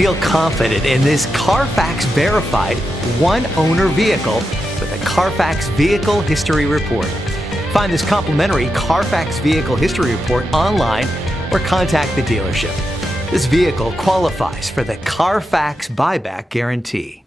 Feel confident in this Carfax verified one-owner vehicle with a Carfax Vehicle History Report. Find this complimentary Carfax Vehicle History Report online or contact the dealership. This vehicle qualifies for the Carfax Buyback Guarantee.